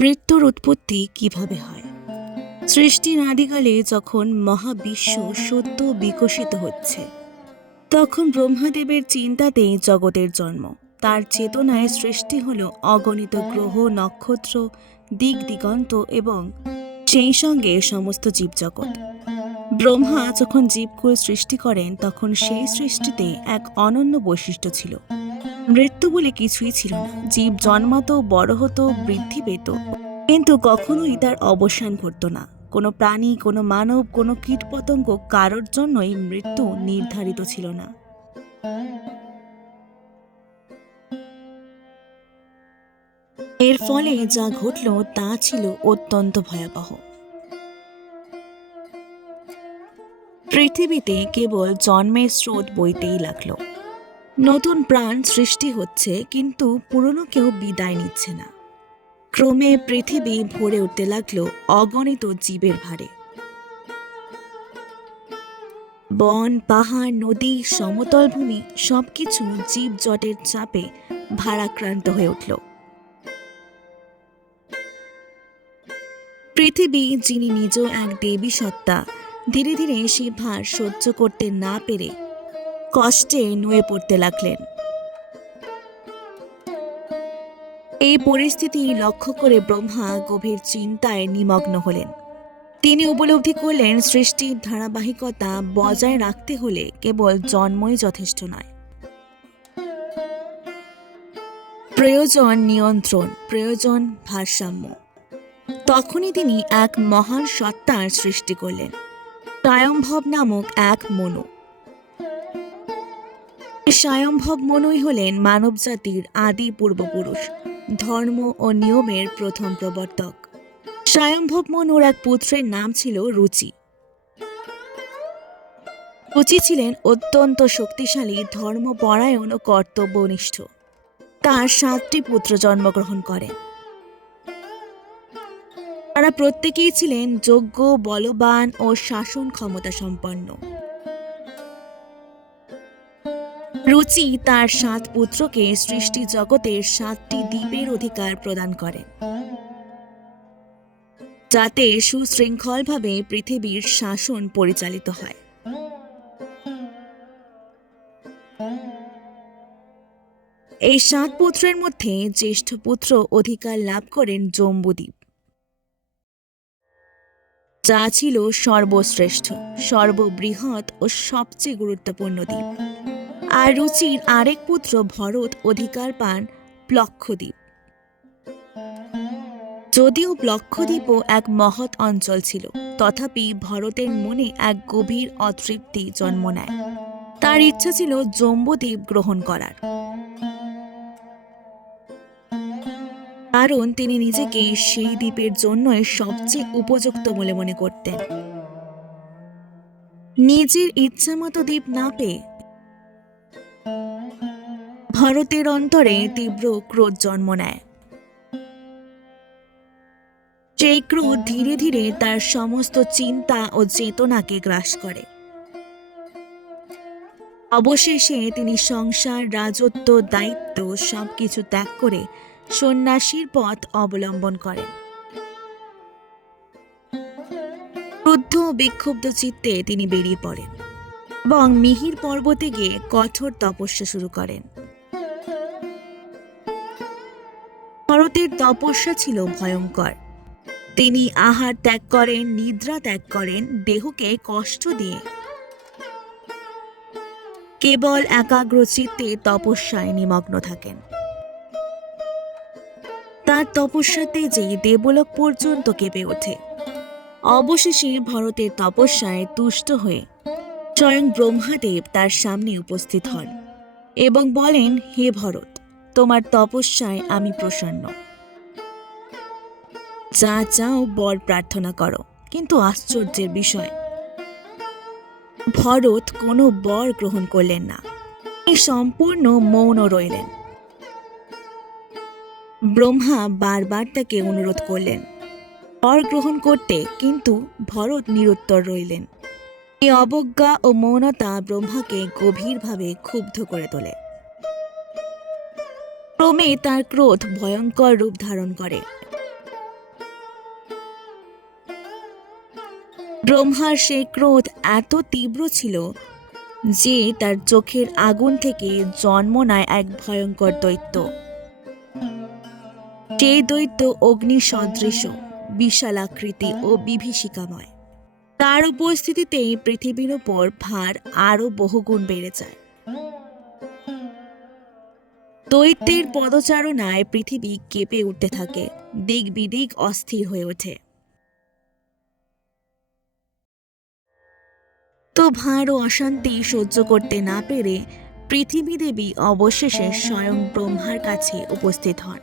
মৃত্যুর উৎপত্তি কিভাবে হয়? সৃষ্টির আদিকালে যখন মহাবিশ্ব সদ্য বিকশিত হচ্ছে, তখন ব্রহ্মাদেবের চিন্তাতেই জগতের জন্ম। তার চেতনায় সৃষ্টি হলো অগণিত গ্রহ, নক্ষত্র, দিক দিগন্ত এবং সেই সঙ্গে সমস্ত জীবজগৎ। ব্রহ্মা যখন জীবকুল সৃষ্টি করেন, তখন সেই সৃষ্টিতে এক অনন্য বৈশিষ্ট্য ছিল। মৃত্যু বলে কিছুই ছিল না। জীব জন্মাতো, বড় হতো, বৃদ্ধি পেত, কিন্তু কখনোই তার অবসান ঘটতো না। কোনো প্রাণী, কোনো মানব, কোনো কীটপতঙ্গ কারোর জন্যই মৃত্যু নির্ধারিত ছিল না। এর ফলে যা ঘটল তা ছিল অত্যন্ত ভয়াবহ। পৃথিবীতে কেবল জন্মের স্রোত বইতেই লাগলো। নতুন প্রাণ সৃষ্টি হচ্ছে, কিন্তু পুরনো কেউ বিদায় নিচ্ছে না। ক্রমে পৃথিবী ভরে উঠতে লাগলো অগণিত জীবের ভারে। বন, পাহাড়, নদী, সমতল ভূমি সবকিছু জীবজটের চাপে ভারাক্রান্ত হয়ে উঠল। পৃথিবী, যিনি নিজ এক দেবী সত্তা, ধীরে ধীরে সেই ভার সহ্য করতে না পেরে কষ্টে নুয়ে পড়তে লাগলেন। এই পরিস্থিতি লক্ষ্য করে ব্রহ্মা গভীর চিন্তায় নিমগ্ন হলেন। তিনি উপলব্ধি করলেন, সৃষ্টির ধারাবাহিকতা বজায় রাখতে হলে কেবল জন্মই যথেষ্ট নয়। প্রয়োজন নিয়ন্ত্রণ, প্রয়োজন ভারসাম্য। তখনই তিনি এক মহান সত্তার সৃষ্টি করলেন, স্বয়ম্ভব নামক এক মনু। স্বয়ম্ভব মনুই হলেন মানবজাতির আদি পূর্বপুরুষ, ধর্ম ও নিয়মের প্রথম প্রবর্তক। স্বয়ম্ভব মনুর এক পুত্রের নাম ছিল রুচি। রুচি ছিলেন অত্যন্ত শক্তিশালী, ধর্মপরায়ণ ও কর্তব্যনিষ্ঠ। তার 7টি পুত্র জন্মগ্রহণ করেন। তারা প্রত্যেকেই ছিলেন যোগ্য, বলবান ও শাসন ক্ষমতা সম্পন্ন। রুচি তার 7 পুত্রকে সৃষ্টি জগতের 7টি দ্বীপের অধিকার প্রদান করেন, যাতে সুশৃঙ্খলভাবে পৃথিবীর শাসন পরিচালিত হয়। এই 7 পুত্রের মধ্যে জ্যেষ্ঠ পুত্র অধিকার লাভ করেন জম্বুদ্বীপ, যা ছিল সর্বশ্রেষ্ঠ, সর্ববৃহৎ ও সবচেয়ে গুরুত্বপূর্ণ দ্বীপ। আর রুচির আরেক পুত্র ভরত অধিকার পান প্লক্ষদ্বীপ। যদিও প্লক্ষদ্বীপও এক মহৎ অঞ্চল ছিল, তথাপি ভরতের মনে এক গভীর অতৃপ্তি জন্ম নেয়। তার ইচ্ছা ছিল জম্বুদ্বীপ গ্রহণ করার, কারণ তিনি নিজেকে সেই দ্বীপের জন্যই সবচেয়ে উপযুক্ত বলে মনে করতেন। নিজের ইচ্ছামতো দ্বীপ না পেয়ে ভরতের অন্তরে তীব্র ক্রোধ জন্ম নেয়। সেই ক্রোধ ধীরে ধীরে তার সমস্ত চিন্তা ও চেতনাকে গ্রাস করে। অবশেষে তিনি সংসার, রাজত্ব, দায়িত্ব সবকিছু ত্যাগ করে সন্ন্যাসীর পথ অবলম্বন করেন। ক্রুদ্ধ ও বিক্ষুব্ধ চিত্তে তিনি বেরিয়ে পড়েন এবং মিহির পর্বতে গিয়ে কঠোর তপস্যা শুরু করেন। ভরতের তপস্যা ছিল ভয়ঙ্কর। তিনি আহার ত্যাগ করেন, নিদ্রা ত্যাগ করেন, দেহকে কষ্ট দিয়ে কেবল একাগ্র চিত্তে তপস্যায় নিমগ্ন থাকেন। তার তপস্যার তেজে দেবলোক পর্যন্ত কেঁপে ওঠে। অবশেষে ভরতের তপস্যায় তুষ্ট হয়ে স্বয়ং ব্রহ্মাদেব তার সামনে উপস্থিত হন এবং বলেন, হে ভরত, তোমার তপস্যায় আমি প্রসন্ন। যা চাও বর প্রার্থনা করো। কিন্তু আশ্চর্যের বিষয়, ভরত কোনো বর গ্রহণ করলেন না। তিনি সম্পূর্ণ মৌন রইলেন। ব্রহ্মা বারবার তাকে অনুরোধ করলেন বর গ্রহণ করতে, কিন্তু ভরত নিরুত্তর রইলেন। এই অবজ্ঞা ও মৌনতা ব্রহ্মাকে গভীরভাবে ক্ষুব্ধ করে তোলে। ক্রমে তার ক্রোধ ভয়ঙ্কর রূপ ধারণ করে ব্রহ্মার সেই ক্রোধ এত তীব্র ছিল যে তার চোখের আগুন থেকে জন্ম নেয় এক ভয়ঙ্কর দৈত্য। সেই দৈত্য অগ্নি সদৃশ, বিশাল আকৃতি ও বিভীষিকাময়। তার উপস্থিতিতেই পৃথিবীর উপর ভার আরো বহুগুণ বেড়ে যায়। দৈত্যের পদচারণায় পৃথিবী কেঁপে উঠতে থাকে, দিক বিদিক অস্থির হয়ে ওঠে। তো ভার ও অশান্তি সহ্য করতে না পেরে পৃথিবী দেবী অবশেষে স্বয়ং ব্রহ্মার কাছে উপস্থিত হন।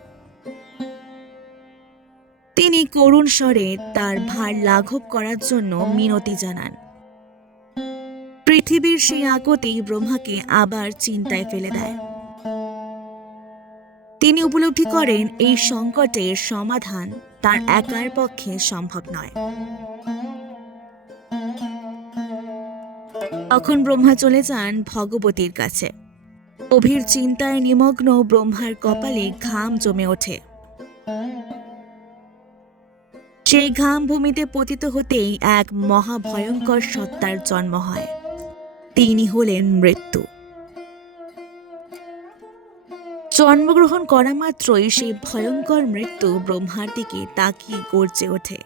তিনি করুণ স্বরে তার ভার লাঘব করার জন্য মিনতি জানান। পৃথিবীর সেই আকুতি ব্রহ্মাকে আবার চিন্তায় ফেলে দেয়। তিনি উপলব্ধি করেন এই সংকটের সমাধান তার একার পক্ষে সম্ভব নয়। তখন ব্রহ্মা চলে যান ভগবতীর কাছে। গভীর চিন্তায় নিমগ্ন ব্রহ্মার কপালে ঘাম জমে ওঠে। সেই ঘাম ভূমিতে পতিত হতেই এক মহাভয়ঙ্কর সত্তার জন্ম হয়। তিনি হলেন মৃত্যু। জন্মগ্রহণ করা মাত্রই সেই ভয়ঙ্কর মৃত্যু ব্রহ্মার দিকে তাকিয়ে গর্জে ওঠে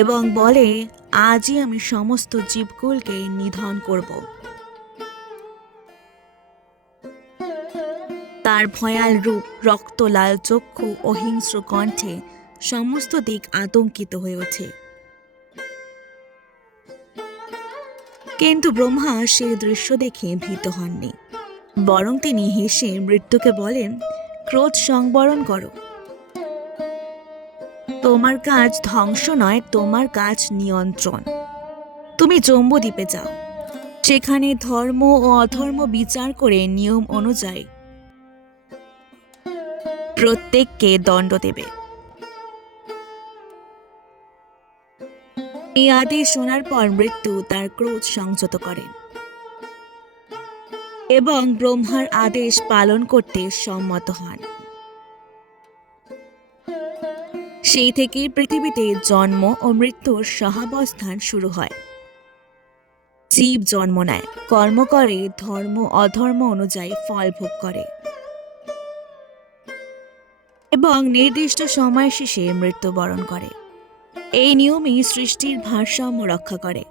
এবং বলে, আজই আমি সমস্ত জীবকুলকে নিধন করব। তার ভয়াল রূপ, রক্তলাল চক্ষু ও হিংস্র কণ্ঠে সমস্ত দিক আতঙ্কিত হয়ে ওঠে। কিন্তু ব্রহ্মা সেই দৃশ্য দেখে ভীত হননি, বরং তিনি হেসে মৃত্যুকে বলেন, ক্রোধ সংবরণ করো। তোমার কাজ ধ্বংস নয়, তোমার কাজ নিয়ন্ত্রণ। তুমি জম্বুদ্বীপে যাও, সেখানে ধর্ম ও অধর্ম বিচার করে নিয়ম অনুযায়ী প্রত্যেককে দণ্ড দেবে। এই আদেশ শোনার পর মৃত্যু তার ক্রোধ সংযত করেন এবং ব্রহ্মার আদেশ পালন করতে সম্মত হন। সেই থেকে পৃথিবীতে জন্ম ও মৃত্যুর সহাবস্থান শুরু হয়। জীব জন্ম নেয়, কর্ম করে, ধর্ম অধর্ম অনুযায়ী ফল ভোগ করে এবং নির্দিষ্ট সময় শেষে মৃত্যুবরণ করে। এই নিয়মই সৃষ্টির ভারসাম্য রক্ষা করে,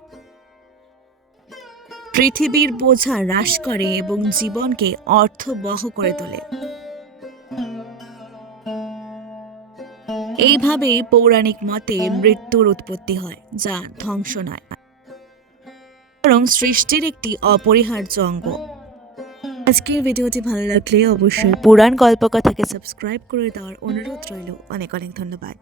পৃথিবীর বোঝা হ্রাস করে এবং জীবনকে অর্থবহ করে তোলে। এইভাবে পৌরাণিক মতে মৃত্যুর উৎপত্তি হয়, যা ধ্বংস নয়, বরং সৃষ্টির একটি অপরিহার্য অঙ্গ। আজকের ভিডিওটি ভালো লাগলে অবশ্যই পুরাণ গল্পকথাকে সাবস্ক্রাইব করে দেওয়ার অনুরোধ রইল। অনেক অনেক ধন্যবাদ।